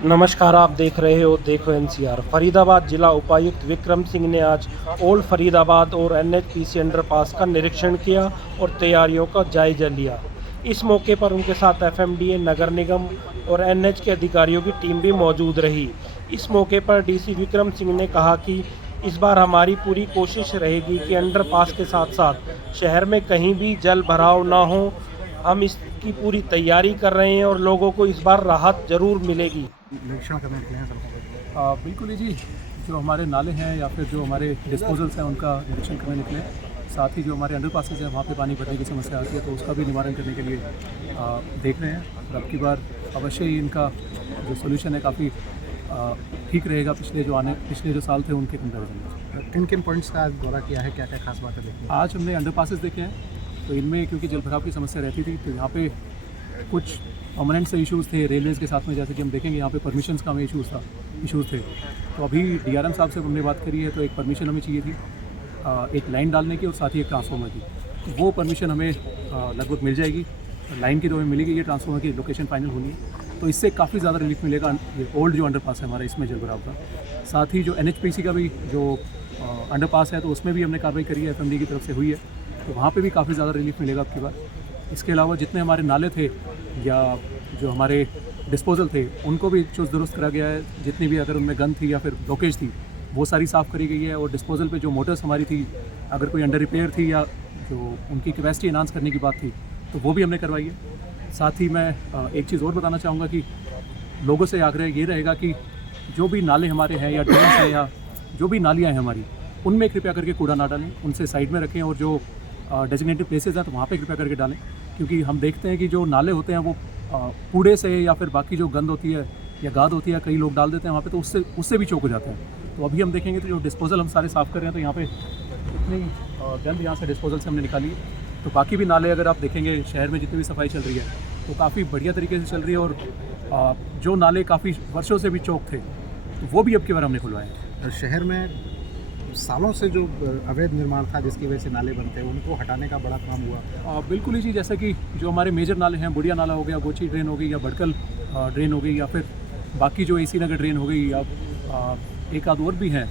नमस्कार, आप देख रहे हो देखो एनसीआर। फरीदाबाद जिला उपायुक्त विक्रम सिंह ने आज ओल्ड फरीदाबाद और एनएचपीसी अंडरपास का निरीक्षण किया और तैयारियों का जायजा लिया। इस मौके पर उनके साथ एफएमडीए, नगर निगम और एनएच के अधिकारियों की टीम भी मौजूद रही। इस मौके पर डीसी विक्रम सिंह ने कहा कि इस बार हमारी पूरी कोशिश रहेगी कि अंडरपास के साथ साथ शहर में कहीं भी जल भराव ना हो। हम इसकी पूरी तैयारी कर रहे हैं और लोगों को इस बार राहत ज़रूर मिलेगी। निरीक्षण करने निकले हैं सड़कों पर। बिल्कुल ही जी, जो हमारे नाले हैं या फिर जो हमारे डिस्पोजल्स हैं उनका निरीक्षण करने निकले। साथ ही जो हमारे अंडरपासेस हैं वहाँ पे पानी भरने की समस्या आती है तो उसका भी निवारण करने के लिए देख रहे हैं। और अब की बार अवश्य ही इनका जो सोल्यूशन है काफ़ी ठीक रहेगा पिछले जो साल थे उनके कंपेरिजन में। किन किन पॉइंट्स का दौरा किया है, क्या क्या खास बातें देखी? आज हमने अंडरपासेस देखे हैं, तो इनमें क्योंकि जल भराव की समस्या रहती थी तो यहाँ पे कुछ परमानेंट से इश्यूज़ थे रेलवेज़ के साथ में। जैसे कि हम देखेंगे यहाँ पे परमिशंस का हमें इश्यूज़ थे। तो अभी डीआरएम साहब से हमने बात करी है तो एक परमिशन हमें चाहिए थी एक लाइन डालने की और साथ ही एक ट्रांसफार्मर की। तो वो परमिशन हमें लगभग मिल जाएगी। लाइन की तो हमें मिलेगी, ये ट्रांसफार्मर की लोकेशन फाइनल होनी है। तो इससे काफ़ी ज़्यादा रिलीफ मिलेगा ये ओल्ड जो अंडरपास है हमारा इसमें जल भराव का। साथ ही जो एनएचपीसी का भी जो अंडरपास है तो उसमें भी हमने कार्रवाई करी है, एफएमडी की तरफ से हुई है। तो वहाँ पे भी काफ़ी ज़्यादा रिलीफ मिलेगा आपकी बार। इसके अलावा जितने हमारे नाले थे या जो हमारे डिस्पोजल थे उनको भी चुस्त दुरुस्त करा गया है। जितनी भी अगर उनमें गंद थी या फिर ब्लॉकेज थी वो सारी साफ़ करी गई है। और डिस्पोजल पे जो मोटर्स हमारी थी, अगर कोई अंडर रिपेयर थी या जो उनकी कैपेसिटी एनहांस करने की बात थी तो वो भी हमने करवाई है। साथ ही मैं एक चीज़ और बताना चाहूँगा कि लोगों से आग्रह ये रहेगा कि जो भी नाले हमारे हैं या ड्रेन्स हैं या जो भी नालियाँ हैं हमारी, उनमें कृपया करके कूड़ा ना डालें, उनसे साइड में रखें। और जो डेजिग्नेटेड प्लेसेस हैं तो वहाँ पे कृपया करके डालें, क्योंकि हम देखते हैं कि जो नाले होते हैं वो कूड़े से या फिर बाकी जो गंद होती है या गाद होती है कई लोग डाल देते हैं वहाँ पे, तो उससे भी चौक हो जाते हैं। तो अभी हम देखेंगे तो जो डिस्पोजल हम सारे साफ़ कर रहे हैं तो यहाँ पे इतनी गंद यहाँ से डिस्पोजल से हमने निकाली है। तो बाकी भी नाले अगर आप देखेंगे शहर में जितनी भी सफाई चल रही है तो काफ़ी बढ़िया तरीके से चल रही है। और जो नाले काफ़ी वर्षों से भी चौक थे तो वो भी अब की बार हमने खुलवाए हैं। शहर में सालों से जो अवैध निर्माण था जिसकी वजह से नाले बनते हैं उनको हटाने का बड़ा काम हुआ। बिल्कुल ही जी, जैसे कि जो हमारे मेजर नाले हैं, बुढ़िया नाला हो गया, गोची ड्रेन हो गई या भड़कल ड्रेन हो गई या फिर बाकी जो एसी नगर ड्रेन हो गई या एक आध और भी हैं,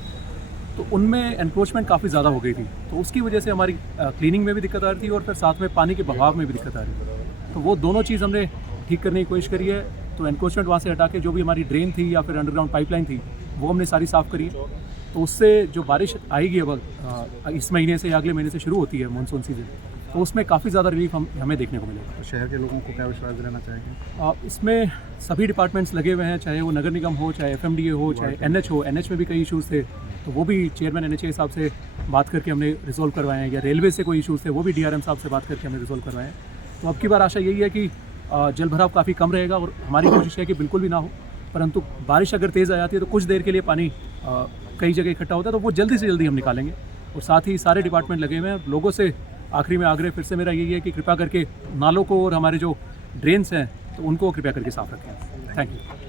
तो उनमें एनक्रोचमेंट काफ़ी ज़्यादा हो गई थी। तो उसकी वजह से हमारी क्लीनिंग में भी दिक्कत आ रही थी और फिर साथ में पानी के बहाव में भी दिक्कत आ रही थी। तो वो दोनों चीज़ हमने ठीक करने की कोशिश करी है। तो एनक्रोचमेंट वहाँ से हटा के जो भी हमारी ड्रेन थी या फिर अंडरग्राउंड पाइपलाइन थी वो हमने सारी साफ़ करी। तो उससे जो बारिश आएगी अब इस महीने से या अगले महीने से शुरू होती है मानसून सीजन, तो उसमें काफ़ी ज़्यादा रिलीफ हमें देखने को मिलेगा। तो शहर के लोगों को क्या विश्वास दिलाना चाहेंगे? इसमें सभी डिपार्टमेंट्स लगे हुए हैं, चाहे वो नगर निगम हो, चाहे एफएमडीए हो, चाहे एनएच हो। एनएच में भी कई इश्यूज़ थे तो वो भी चेयरमैन एनएचए साहब से बात करके हमने रिजॉल्व करवाए हैं। या रेलवे से कोई इश्यूज़ थे वो भी डीआरएम साहब से बात करके हमने रिजॉल्व करवाए हैं। तो अब की बार आशा यही है कि जल भराव काफ़ी कम रहेगा और हमारी कोशिश है कि बिल्कुल भी ना हो। परंतु बारिश अगर तेज़ आ जाती है तो कुछ देर के लिए पानी कई जगह इकट्ठा होता है तो वो जल्दी से जल्दी हम निकालेंगे। और साथ ही सारे डिपार्टमेंट लगे हुए हैं। लोगों से आखिरी में आग्रह फिर से मेरा यही है कि कृपया करके नालों को और हमारे जो ड्रेन्स हैं तो उनको कृपया करके साफ रखें। Thank you.